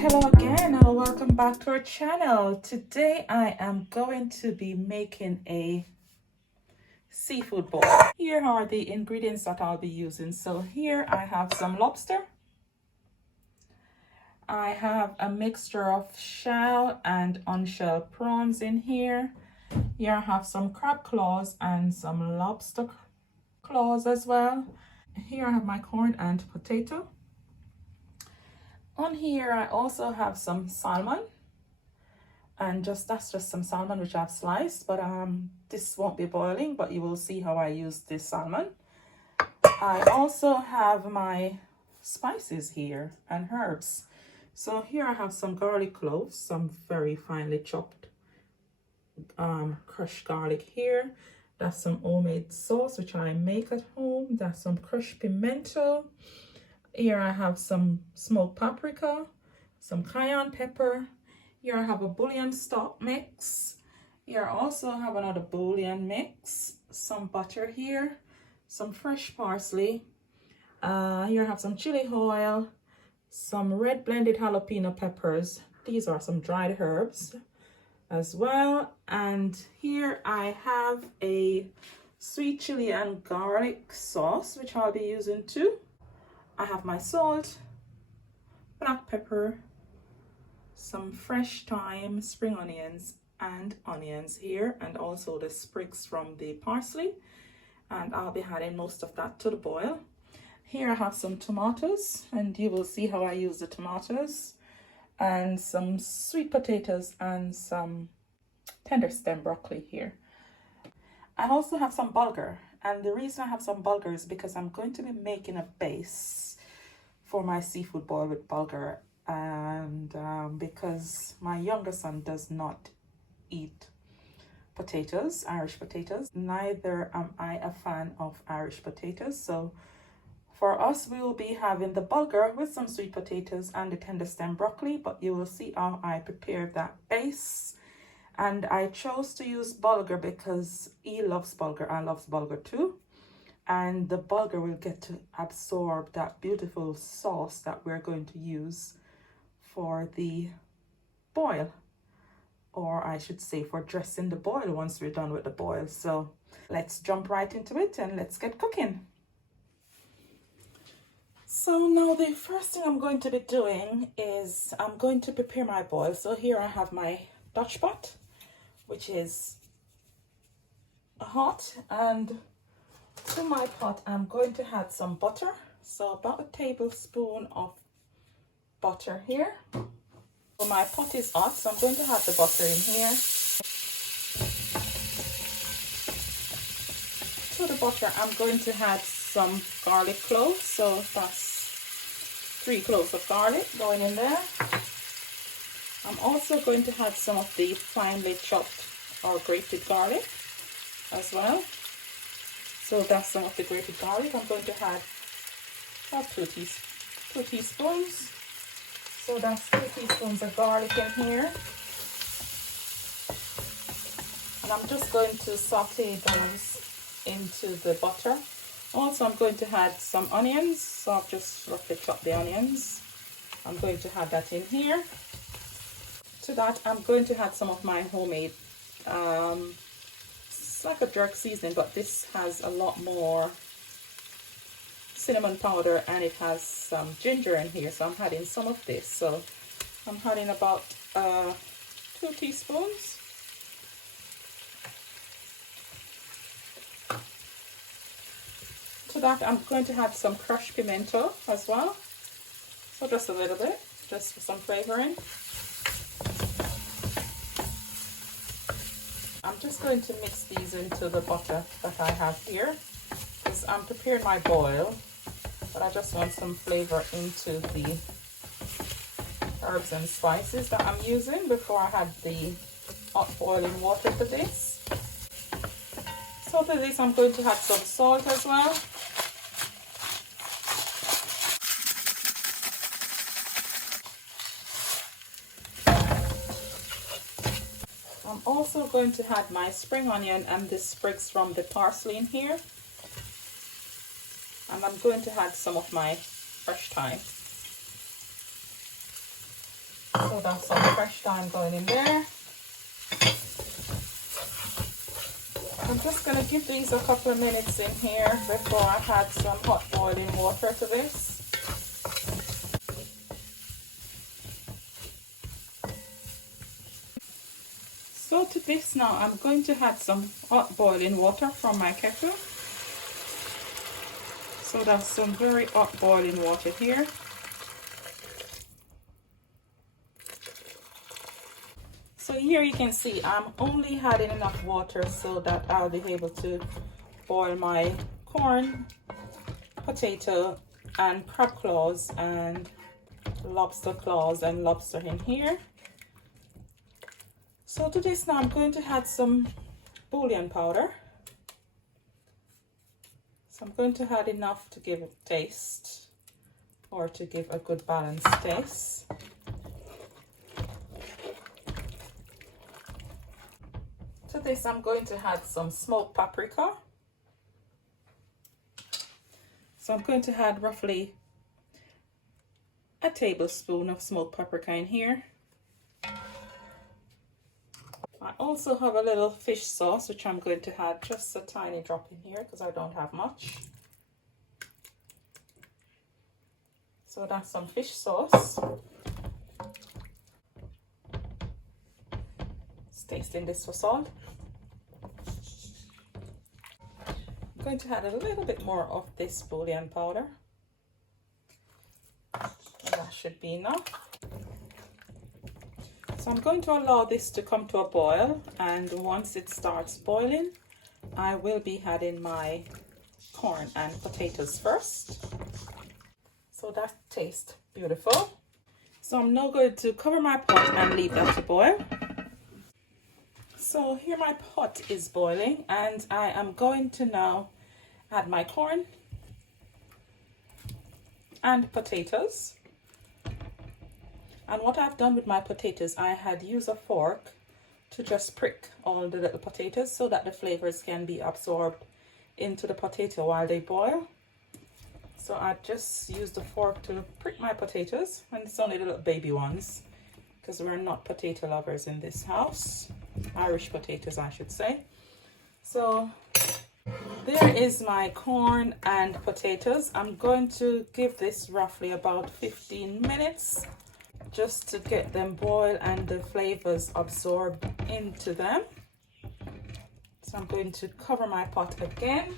Hello again and welcome back to our channel. Today I am going to be making a seafood bowl. Here are the ingredients that I'll be using. So here I have some lobster. I have a mixture of shell and unshelled prawns in here. Here I have some crab claws and some lobster claws as well. Here I have my corn and potato. On here I also have some salmon, and that's just some salmon which I've sliced, but this won't be boiling, but you will see how I use this salmon. I also have my spices here and herbs. So here I have some garlic cloves, some very finely chopped crushed garlic here. That's some homemade sauce which I make at home. That's some crushed pimento. Here I have some smoked paprika, some cayenne pepper. Here I have a bouillon stock mix. Here I also have another bouillon mix, some butter here, some fresh parsley. Here I have some chili oil, some red blended jalapeno peppers. These are some dried herbs as well. And here I have a sweet chili and garlic sauce, which I'll be using too. I have my salt, black pepper, some fresh thyme, spring onions and onions here, and also the sprigs from the parsley. And I'll be adding most of that to the boil. Here I have some tomatoes, and you will see how I use the tomatoes, and some sweet potatoes and some tender stem broccoli here. I also have some bulgur, and the reason I have some bulgur is because I'm going to be making a base for my seafood boil with bulgur, and because my younger son does not eat potatoes, Irish potatoes, neither am I a fan of Irish potatoes. So for us, we will be having the bulgur with some sweet potatoes and the tender stem broccoli, but you will see how I prepare that base. And I chose to use bulgur because he loves bulgur, I love bulgur too. And the bulgur will get to absorb that beautiful sauce that we're going to use for the boil, or I should say for dressing the boil once we're done with the boil. So let's jump right into it and let's get cooking. So now the first thing I'm going to be doing is I'm going to prepare my boil. So here I have my Dutch pot, which is hot, and to my pot I'm going to add some butter. So about a tablespoon of butter here. So my pot is hot, so I'm going to add the butter in here. To the butter I'm going to add some garlic cloves, so that's 3 cloves of garlic going in there. I'm also going to add some of the finely chopped or grated garlic as well. So that's some of the grated garlic. I'm going to add about 2 teaspoons. So that's 2 teaspoons of garlic in here. And I'm just going to saute those into the butter. Also, I'm going to add some onions. So I've just roughly chopped the onions. I'm going to add that in here. To that, I'm going to add some of my homemade it's like a jerk seasoning, but this has a lot more cinnamon powder and it has some ginger in here, so I'm adding some of this. So I'm adding about 2 teaspoons. To that I'm going to add some crushed pimento as well, so just a little bit, just for some flavoring. I'm just going to mix these into the butter that I have here, because I'm preparing my boil, but I just want some flavor into the herbs and spices that I'm using before I add the hot boiling water to this. So to this I'm going to add some salt as well. I'm also going to add my spring onion and the sprigs from the parsley in here. And I'm going to add some of my fresh thyme. So that's some fresh thyme going in there. I'm just going to give these a couple of minutes in here before I add some hot boiling water to this. So to this now, I'm going to add some hot boiling water from my kettle. So that's some very hot boiling water here. So here you can see I'm only adding enough water so that I'll be able to boil my corn, potato, and crab claws and lobster claws and lobster in here. So to this now I'm going to add some bouillon powder. So I'm going to add enough to give it taste, or to give a good balanced taste. To this I'm going to add some smoked paprika. So I'm going to add roughly a tablespoon of smoked paprika in here. I also have a little fish sauce which I'm going to add just a tiny drop in here because I don't have much. So that's some fish sauce. Let's tasting this for salt. I'm going to add a little bit more of this bouillon powder. That should be enough. So I'm going to allow this to come to a boil, and once it starts boiling, I will be adding my corn and potatoes first. So that tastes beautiful. So I'm now going to cover my pot and leave that to boil. So here my pot is boiling, and I am going to now add my corn and potatoes. And what I've done with my potatoes, I had used a fork to just prick all the little potatoes so that the flavors can be absorbed into the potato while they boil. So I just used the fork to prick my potatoes, and it's only the little baby ones because we're not potato lovers in this house. Irish potatoes, I should say. So there is my corn and potatoes. I'm going to give this roughly about 15 minutes just to get them boiled and the flavors absorbed into them. So I'm going to cover my pot again.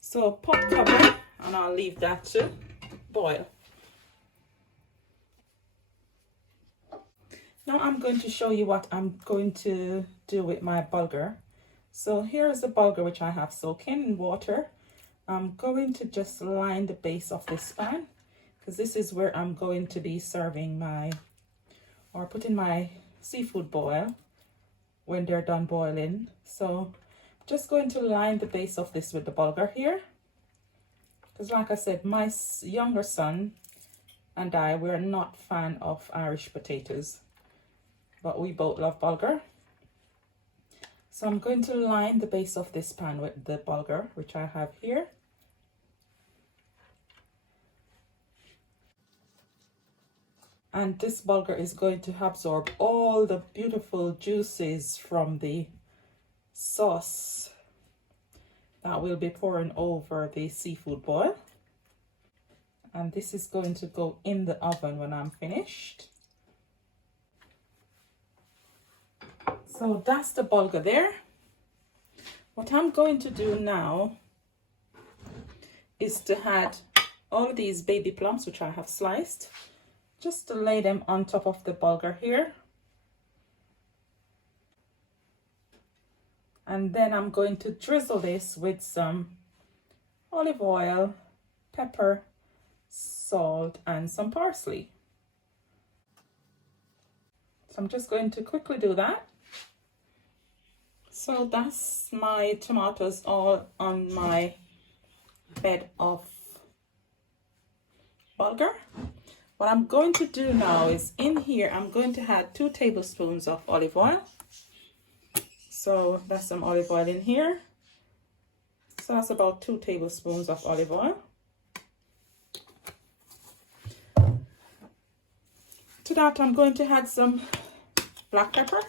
So pot cover, and I'll leave that to boil. Now I'm going to show you what I'm going to do with my bulgur. So here's the bulgur which I have soaking in water. I'm going to just line the base of this pan because this is where I'm going to be serving my, or putting my seafood boil when they're done boiling. So I'm just going to line the base of this with the bulgur here. Because like I said, my younger son and I, we're not fan of Irish potatoes, but we both love bulgur. So I'm going to line the base of this pan with the bulgur, which I have here. And this bulgur is going to absorb all the beautiful juices from the sauce that will be pouring over the seafood boil. And this is going to go in the oven when I'm finished. So that's the bulgur there. What I'm going to do now is to add all of these baby plums, which I have sliced, just to lay them on top of the bulgur here. And then I'm going to drizzle this with some olive oil, pepper, salt, and some parsley. So I'm just going to quickly do that. So that's my tomatoes all on my bed of bulgur. What I'm going to do now is in here, I'm going to add 2 tablespoons of olive oil. So that's some olive oil in here. So that's about 2 tablespoons of olive oil. To that, I'm going to add some black pepper.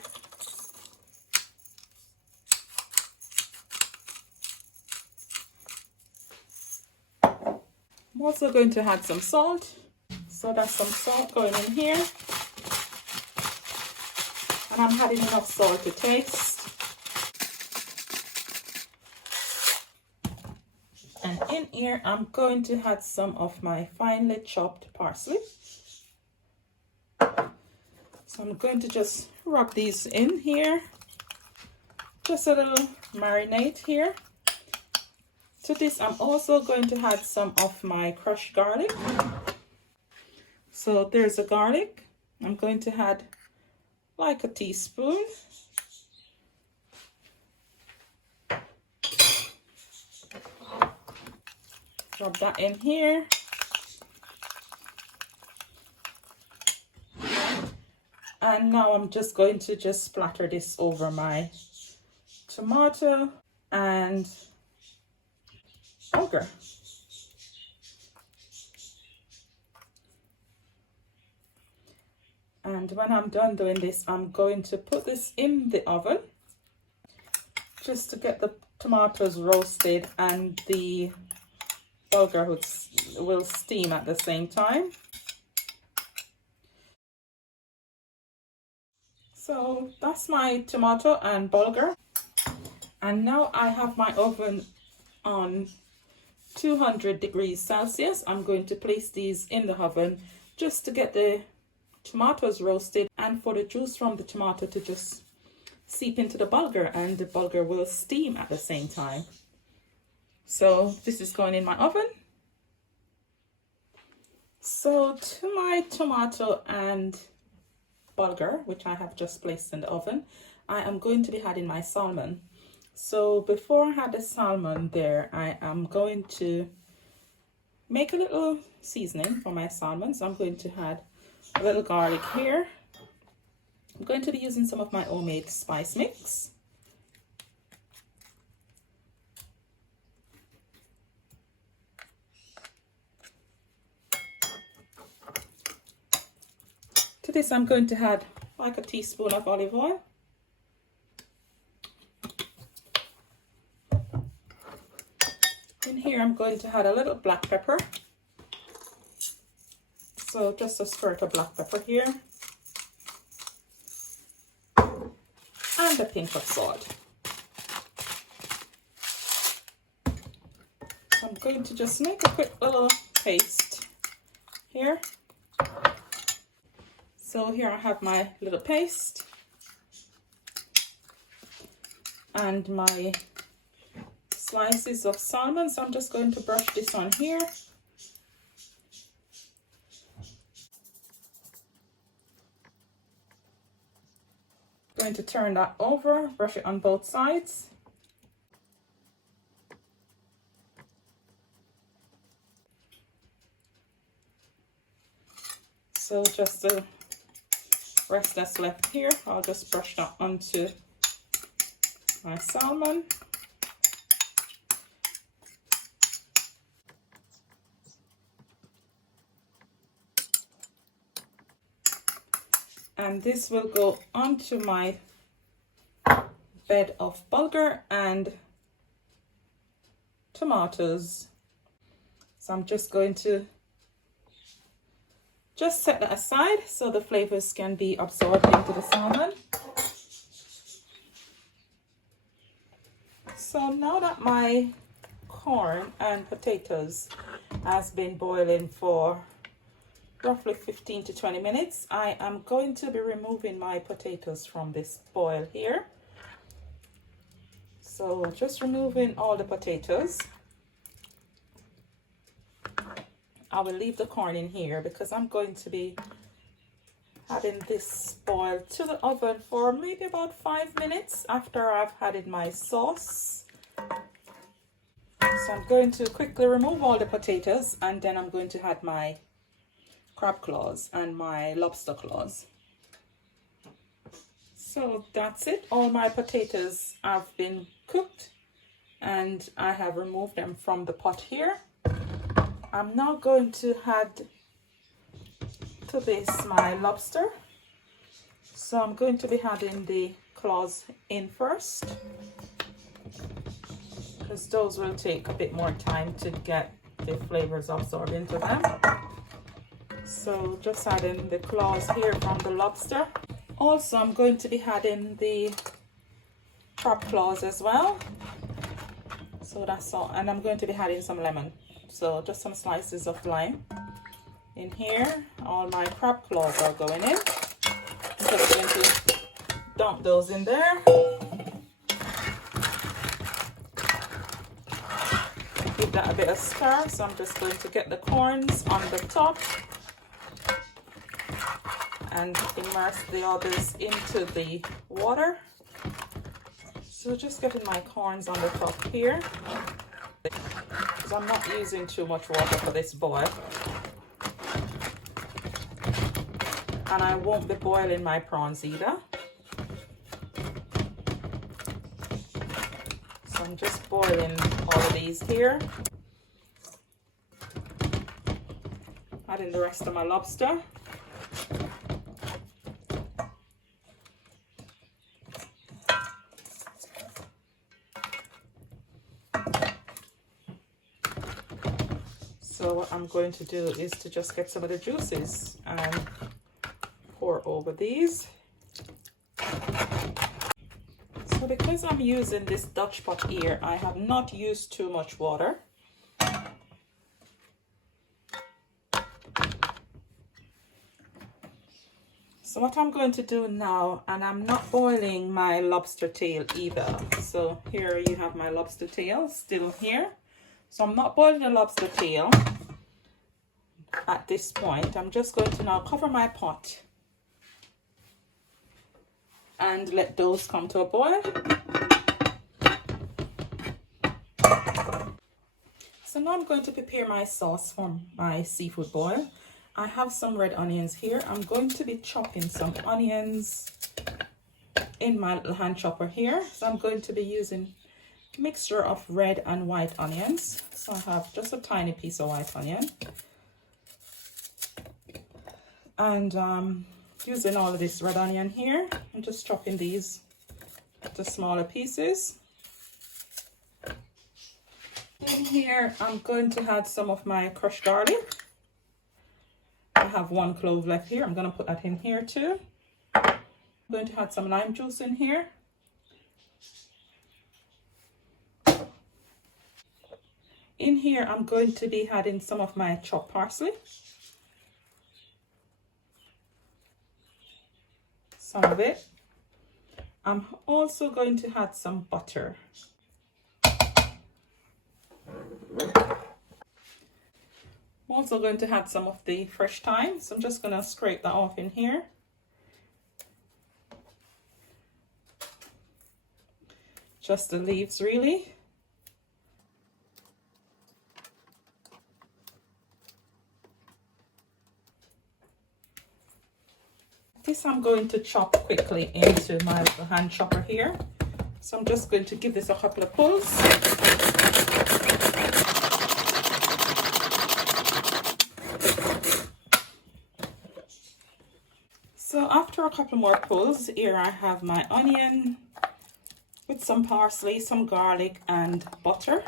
I'm also going to add some salt. So that's some salt going in here. And I'm adding enough salt to taste. And in here, I'm going to add some of my finely chopped parsley. So I'm going to just rub these in here. Just a little marinade here. To this, I'm also going to add some of my crushed garlic. So there's a garlic. I'm going to add like a teaspoon. Rub that in here. And now I'm just going to splatter this over my tomato and bulgur. And when I'm done doing this, I'm going to put this in the oven just to get the tomatoes roasted and the bulgur will steam at the same time. So that's my tomato and bulgur. And now I have my oven on 200 degrees Celsius. I'm going to place these in the oven just to get the tomatoes roasted and for the juice from the tomato to just seep into the bulgur, and the bulgur will steam at the same time. So this is going in my oven. So to my tomato and bulgur, which I have just placed in the oven, I am going to be adding my salmon. So before I add the salmon there, I am going to make a little seasoning for my salmon. So I'm going to add a little garlic here. I'm going to be using some of my homemade spice mix. To this, I'm going to add like a teaspoon of olive oil. In here, I'm going to add a little black pepper. So just a squirt of black pepper here. And a pinch of salt. So I'm going to just make a quick little paste here. So here I have my little paste and my slices of salmon. So I'm just going to brush this on here. Going to turn that over, brush it on both sides. So just the rest that's left here, I'll just brush that onto my salmon. And this will go onto my bed of bulgur and tomatoes. So I'm just going to just set that aside so the flavors can be absorbed into the salmon. So now that my corn and potatoes has been boiling for roughly 15 to 20 minutes, I am going to be removing my potatoes from this boil here. So just removing all the potatoes. I will leave the corn in here because I'm going to be adding this boil to the oven for maybe about 5 minutes after I've added my sauce. So I'm going to quickly remove all the potatoes and then I'm going to add my crab claws and my lobster claws. So that's it. All my potatoes have been cooked and I have removed them from the pot here. I'm now going to add to this my lobster. So I'm going to be adding the claws in first, because those will take a bit more time to get the flavors absorbed into them. So just adding the claws here from the lobster. Also, I'm going to be adding the crab claws as well. So that's all, and I'm going to be adding some lemon. So just some slices of lime in here. All my crab claws are going in. I'm just going to dump those in there. Give that a bit of stir. So I'm just going to get the corns on the top and immerse the others into the water. So just getting my corns on the top here, because I'm not using too much water for this boil. And I won't be boiling my prawns either. So I'm just boiling all of these here. Adding the rest of my lobster. So what I'm going to do is to just get some of the juices and pour over these. So because I'm using this Dutch pot here, I have not used too much water. So what I'm going to do now, and I'm not boiling my lobster tail either. So here you have my lobster tail still here. So I'm not boiling the lobster tail at this point. I'm just going to now cover my pot and let those come to a boil. So now I'm going to prepare my sauce for my seafood boil. I have some red onions here. I'm going to be chopping some onions in my little hand chopper here. So I'm going to be using a mixture of red and white onions. So I have just a tiny piece of white onion. And using all of this red onion here, I'm just chopping these into smaller pieces. In here, I'm going to add some of my crushed garlic. I have 1 clove left here. I'm going to put that in here too. I'm going to add some lime juice in here. In here, I'm going to be adding some of my chopped parsley. Some of it. I'm also going to add some butter. I'm also going to add some of the fresh thyme, so I'm just going to scrape that off in here. Just the leaves, really. This I'm going to chop quickly into my little hand chopper here. So I'm just going to give this a couple of pulls. So after a couple more pulls, here I have my onion with some parsley, some garlic and butter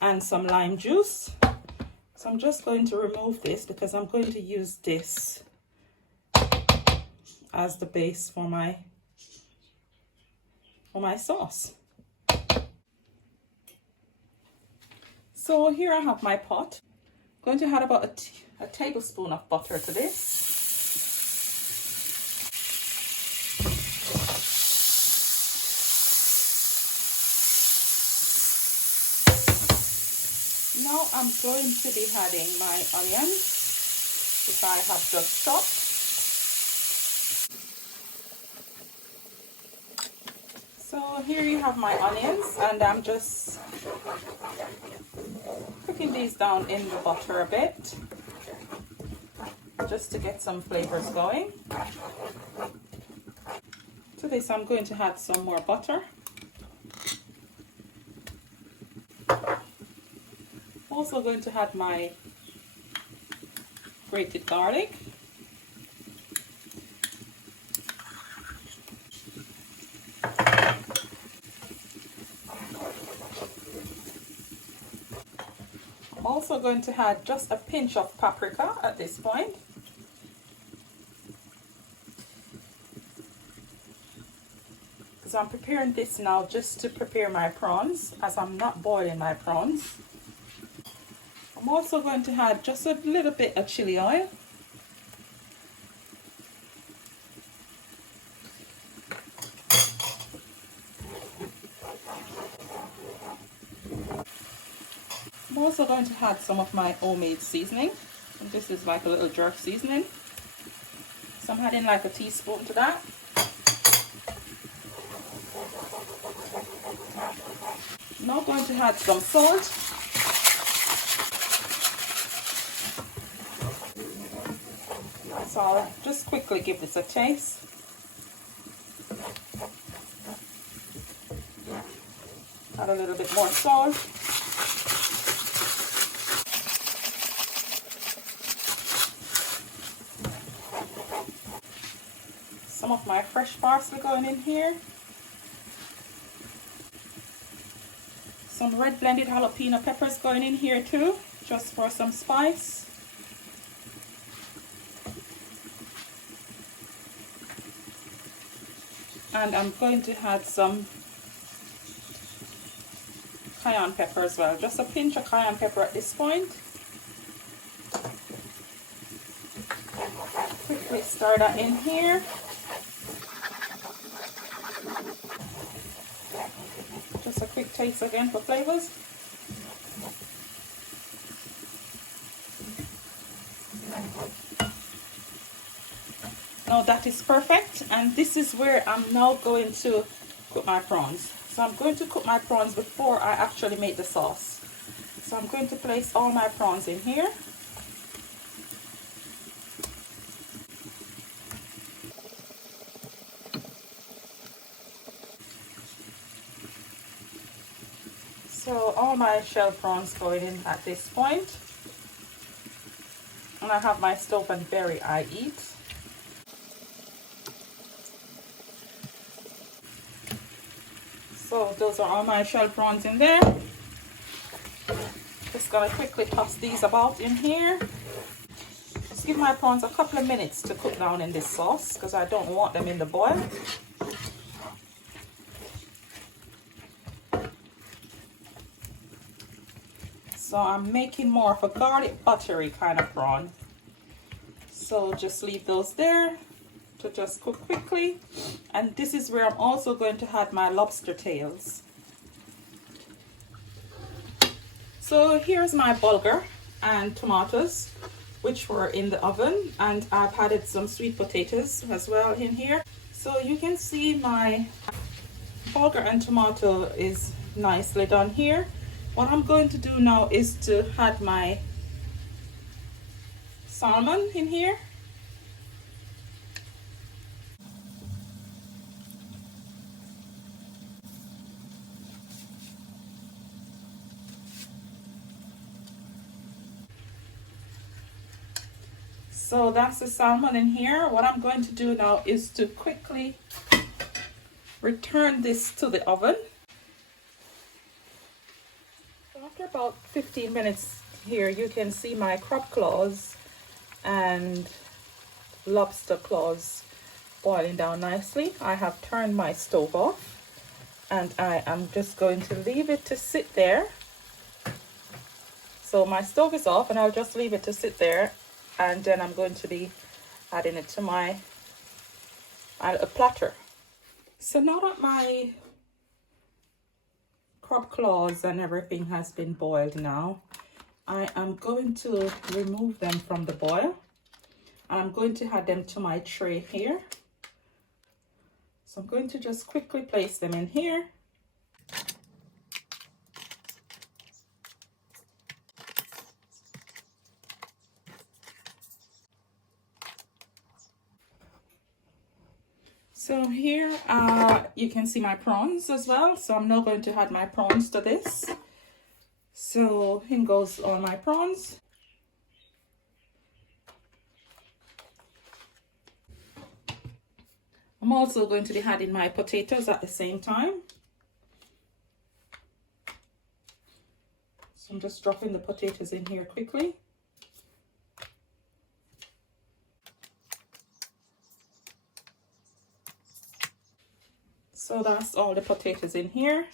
and some lime juice. So I'm just going to remove this because I'm going to use this as the base for my sauce. So here I have my pot. I'm going to add about a tablespoon of butter to this. Now I'm going to be adding my onions, which I have just chopped. So here you have my onions, and I'm just cooking these down in the butter a bit, just to get some flavors going. To this I'm going to add some more butter. Also going to add my grated garlic. also going to add just a pinch of paprika at this point. Because I'm preparing this now just to prepare my prawns, as I'm not boiling my prawns. I'm also going to add just a little bit of chili oil. I'm also going to add some of my homemade seasoning. And this is like a little jerk seasoning. So I'm adding like a teaspoon to that. Now I'm going to add some salt. So I'll just quickly give this a taste. Add a little bit more salt. Some of my fresh parsley going in here. Some red blended jalapeno peppers going in here too, just for some spice. And I'm going to add some cayenne pepper as well, just a pinch of cayenne pepper at this point. Quickly stir that in here. Just a quick taste again for flavors. Now that is perfect, and this is where I'm now going to cook my prawns. So I'm going to cook my prawns before I actually make the sauce. So I'm going to place all my prawns in here. So all my shell prawns going in at this point. And I have my stove on very high heat. So those are all my shell prawns in there. Just gonna quickly toss these about in here. Just give my prawns a couple of minutes to cook down in this sauce because I don't want them in the boil. So I'm making more of a garlic buttery kind of prawn. So just leave those there to just cook quickly. And this is where I'm also going to add my lobster tails. So here's my bulgur and tomatoes, which were in the oven, and I've added some sweet potatoes as well in here. So you can see my bulgur and tomato is nicely done here. What I'm going to do now is to add my salmon in here. So that's the salmon in here. What I'm going to do now is to quickly return this to the oven. After about 15 minutes here, you can see my crab claws and lobster claws boiling down nicely. I have turned my stove off and I am just going to leave it to sit there. So my stove is off and I'll just leave it to sit there, and then I'm going to be adding it to my platter. So now that my crab claws and everything has been boiled now, I am going to remove them from the boil. I'm going to add them to my tray here. So I'm going to just quickly place them in here. So here you can see my prawns as well. So I'm now going to add my prawns to this. So in goes all my prawns. I'm also going to be adding my potatoes at the same time. Some just dropping the potatoes in here quickly. So that's all the potatoes in here.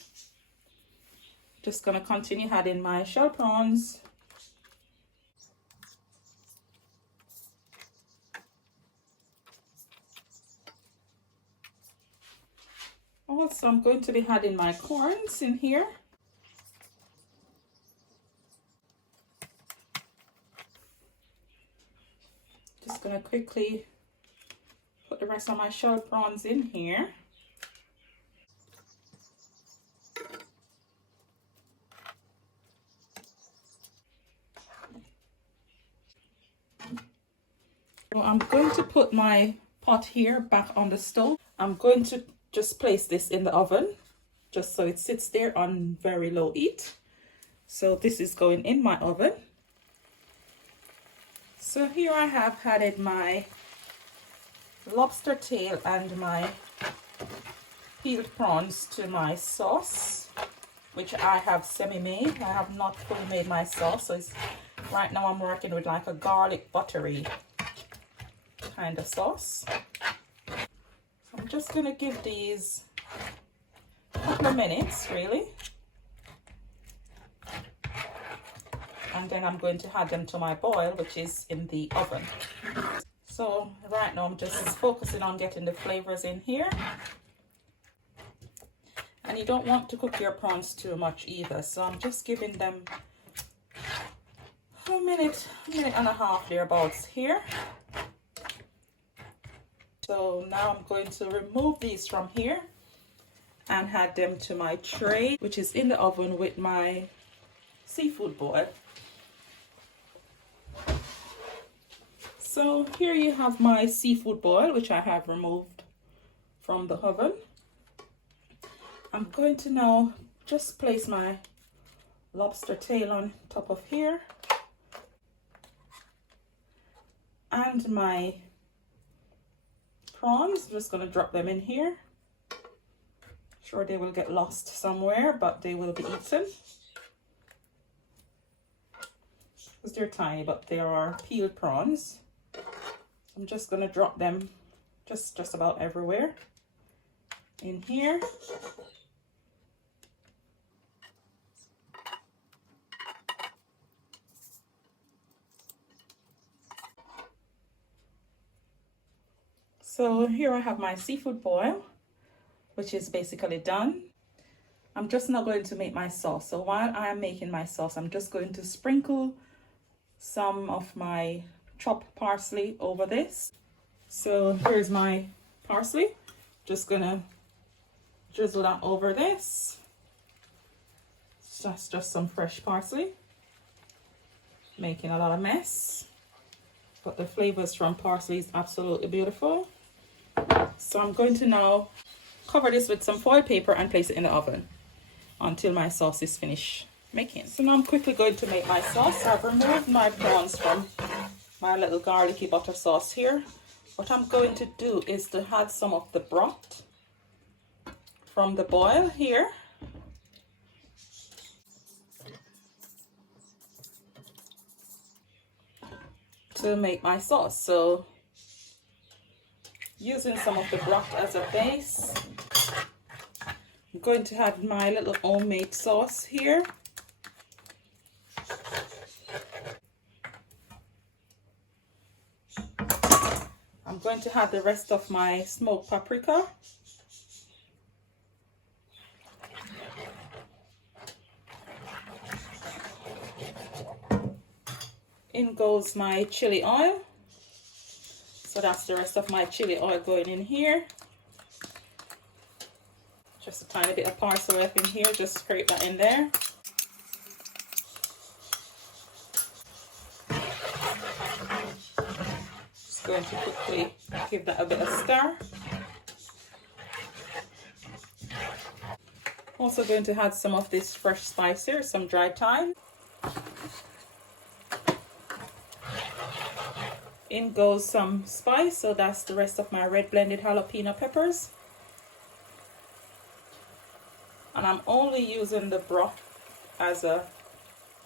Just gonna continue adding my shell prawns. Also, I'm going to be adding my corns in here. Just gonna quickly put the rest of my shell prawns in here. So I'm going to put my pot here back on the stove. I'm going to just place this in the oven, just so it sits there on very low heat. So this is going in my oven. So here I have added my lobster tail and my peeled prawns to my sauce, which I have semi-made. I have not fully made my sauce, so right now I'm working with like a garlic buttery kind of sauce. So I'm just going to give these a couple of minutes really, and then I'm going to add them to my boil, which is in the oven. So right now I'm just focusing on getting the flavors in here, and you don't want to cook your prawns too much either, so I'm just giving them a minute and a half thereabouts here. So now I'm going to remove these from here and add them to my tray, which is in the oven with my seafood boil. So here you have my seafood boil, which I have removed from the oven. I'm going to now just place my lobster tail on top of here and my prawns. I'm just going to drop them in here. Sure, they will get lost somewhere, but they will be eaten because they're tiny, but they are peeled prawns. I'm just going to drop them just about everywhere in here. So here I have my seafood boil, which is basically done. I'm just now going to make my sauce. So while I am making my sauce, I'm just going to sprinkle some of my chopped parsley over this. So here's my parsley. Just gonna drizzle that over this. That's just some fresh parsley. Making a lot of mess, but the flavors from parsley is absolutely beautiful. So I'm going to now cover this with some foil paper and place it in the oven until my sauce is finished making. So now I'm quickly going to make my sauce. I've removed my prawns from my little garlicky butter sauce here. What I'm going to do is to add some of the broth from the boil here. To make my sauce. So using some of the broth as a base, I'm going to add my little homemade sauce here. I'm going to add the rest of my smoked paprika. In goes my chili oil. So that's the rest of my chili oil going in here. Just a tiny bit of parsley up in here, just scrape that in there. Just going to quickly give that a bit of stir. Also going to add some of this fresh spice here, some dried thyme. In goes some spice, so that's the rest of my red blended jalapeno peppers. And I'm only using the broth as a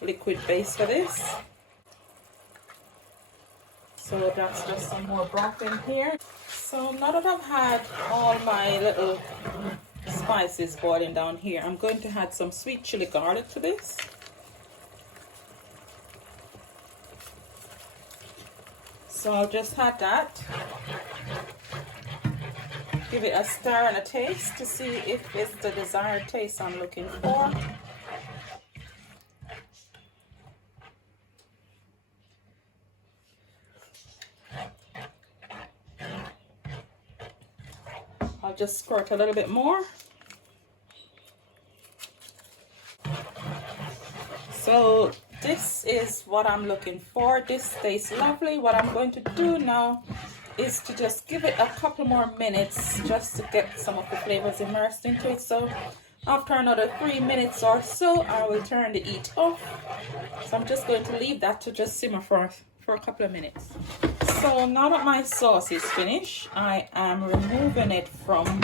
liquid base for this. So that's just some more broth in here. So now that I've had all my little spices boiling down here, I'm going to add some sweet chili garlic to this. So I'll just add that. Give it a stir and a taste to see if it's the desired taste I'm looking for. I'll just squirt a little bit more. So this is what I'm looking for. This tastes lovely. What I'm going to do now is to just give it a couple more minutes just to get some of the flavors immersed into it. So after another 3 minutes or so, I will turn the heat off. So I'm just going to leave that to just simmer for a couple of minutes. So now that my sauce is finished, I am removing it from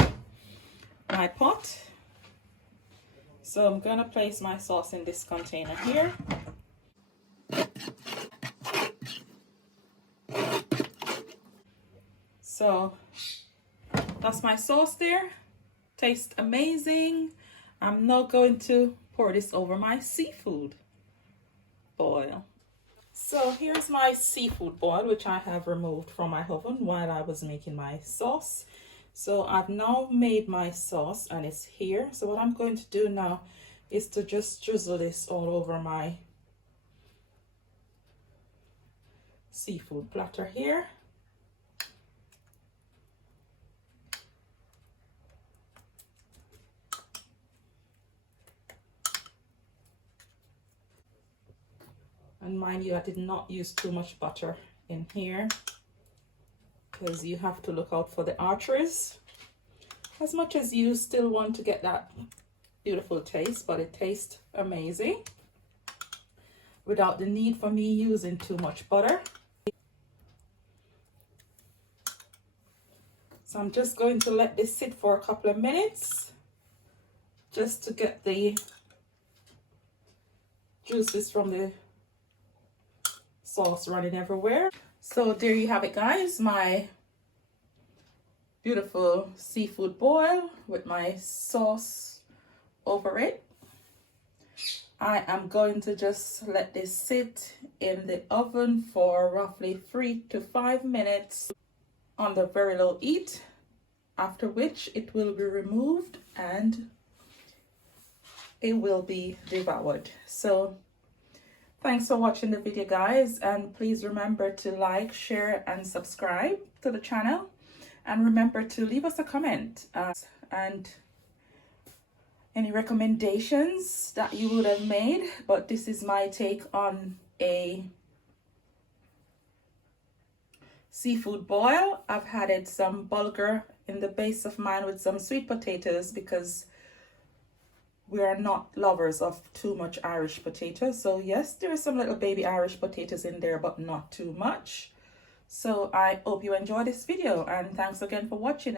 my pot. So I'm going to place my sauce in this container here. So that's my sauce there. Tastes amazing. I'm now going to pour this over my seafood boil. So here's my seafood boil, which I have removed from my oven while I was making my sauce. So I've now made my sauce and it's here. So what I'm going to do now is to just drizzle this all over my seafood platter here. And mind you, I did not use too much butter in here, because you have to look out for the arteries. As much as you still want to get that beautiful taste, but it tastes amazing without the need for me using too much butter. So I'm just going to let this sit for a couple of minutes just to get the juices from the sauce running everywhere. So there you have it, guys, my beautiful seafood boil with my sauce over it. I am going to just let this sit in the oven for roughly 3 to 5 minutes on the very low heat, after which it will be removed and it will be devoured. So thanks for watching the video, guys, and please remember to like, share and subscribe to the channel, and remember to leave us a comment and any recommendations that you would have made. But this is my take on a seafood boil. I've added some bulgur in the base of mine with some sweet potatoes because we are not lovers of too much Irish potatoes. So yes, there are some little baby Irish potatoes in there, but not too much. So I hope you enjoy this video, and thanks again for watching.